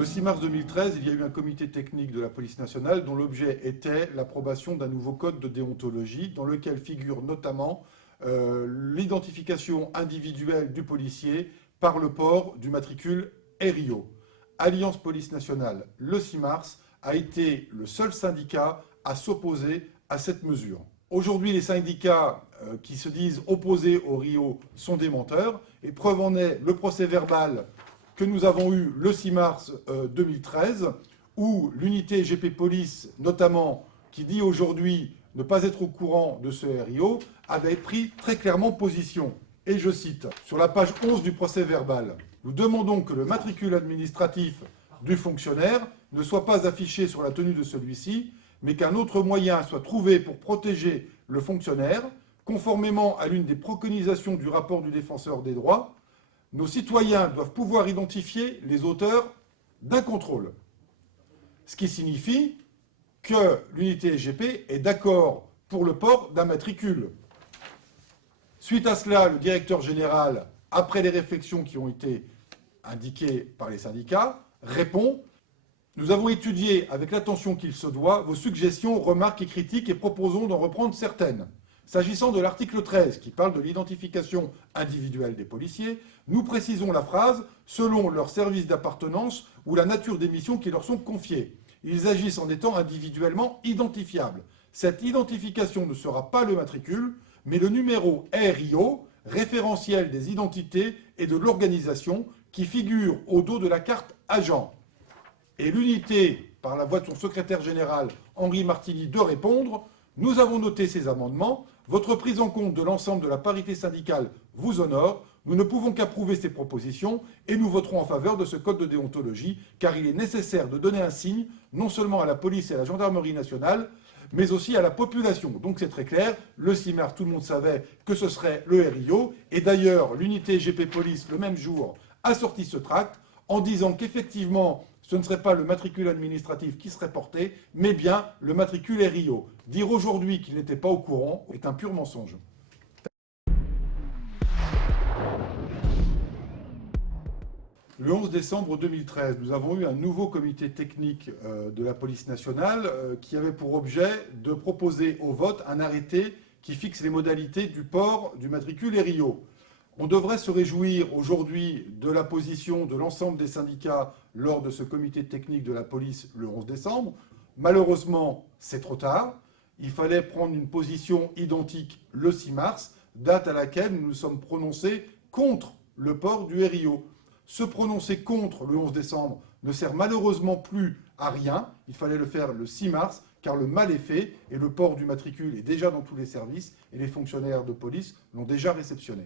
Le 6 mars 2013, il y a eu un comité technique de la police nationale dont l'objet était l'approbation d'un nouveau code de déontologie dans lequel figure notamment l'identification individuelle du policier par le port du matricule RIO. Alliance Police Nationale, le 6 mars, a été le seul syndicat à s'opposer à cette mesure. Aujourd'hui, les syndicats qui se disent opposés au RIO sont des menteurs, et preuve en est le procès-verbal que nous avons eu le 6 mars 2013, où l'unité GP Police, notamment, qui dit aujourd'hui ne pas être au courant de ce RIO, avait pris très clairement position. Et je cite, sur la page 11 du procès-verbal, « Nous demandons que le matricule administratif du fonctionnaire ne soit pas affiché sur la tenue de celui-ci, mais qu'un autre moyen soit trouvé pour protéger le fonctionnaire, conformément à l'une des préconisations du rapport du défenseur des droits. Nos citoyens doivent pouvoir identifier les auteurs d'un contrôle. » Ce qui signifie que l'unité SGP est d'accord pour le port d'un matricule. Suite à cela, le directeur général, après les réflexions qui ont été indiquées par les syndicats, répond « Nous avons étudié avec l'attention qu'il se doit vos suggestions, remarques et critiques et proposons d'en reprendre certaines. S'agissant de l'article 13, qui parle de l'identification individuelle des policiers, nous précisons la phrase « selon leur service d'appartenance ou la nature des missions qui leur sont confiées. Ils agissent en étant individuellement identifiables. Cette identification ne sera pas le matricule, mais le numéro RIO, référentiel des identités et de l'organisation, qui figure au dos de la carte agent. » Et l'unité, par la voix de son secrétaire général, Henri Martini, de répondre « Nous avons noté ces amendements. Votre prise en compte de l'ensemble de la parité syndicale vous honore. Nous ne pouvons qu'approuver ces propositions et nous voterons en faveur de ce code de déontologie, car il est nécessaire de donner un signe, non seulement à la police et à la gendarmerie nationale, mais aussi à la population. » Donc c'est très clair, le 6 mars, tout le monde savait que ce serait le RIO, et d'ailleurs, l'unité GP Police, le même jour, a sorti ce tract en disant qu'effectivement, ce ne serait pas le matricule administratif qui serait porté, mais bien le matricule RIO. Dire aujourd'hui qu'il n'était pas au courant est un pur mensonge. Le 11 décembre 2013, nous avons eu un nouveau comité technique de la police nationale qui avait pour objet de proposer au vote un arrêté qui fixe les modalités du port du matricule RIO. On devrait se réjouir aujourd'hui de la position de l'ensemble des syndicats lors de ce comité technique de la police le 11 décembre. Malheureusement, c'est trop tard. Il fallait prendre une position identique le 6 mars, date à laquelle nous nous sommes prononcés contre le port du RIO. Se prononcer contre le 11 décembre ne sert malheureusement plus à rien. Il fallait le faire le 6 mars, car le mal est fait et le port du matricule est déjà dans tous les services et les fonctionnaires de police l'ont déjà réceptionné.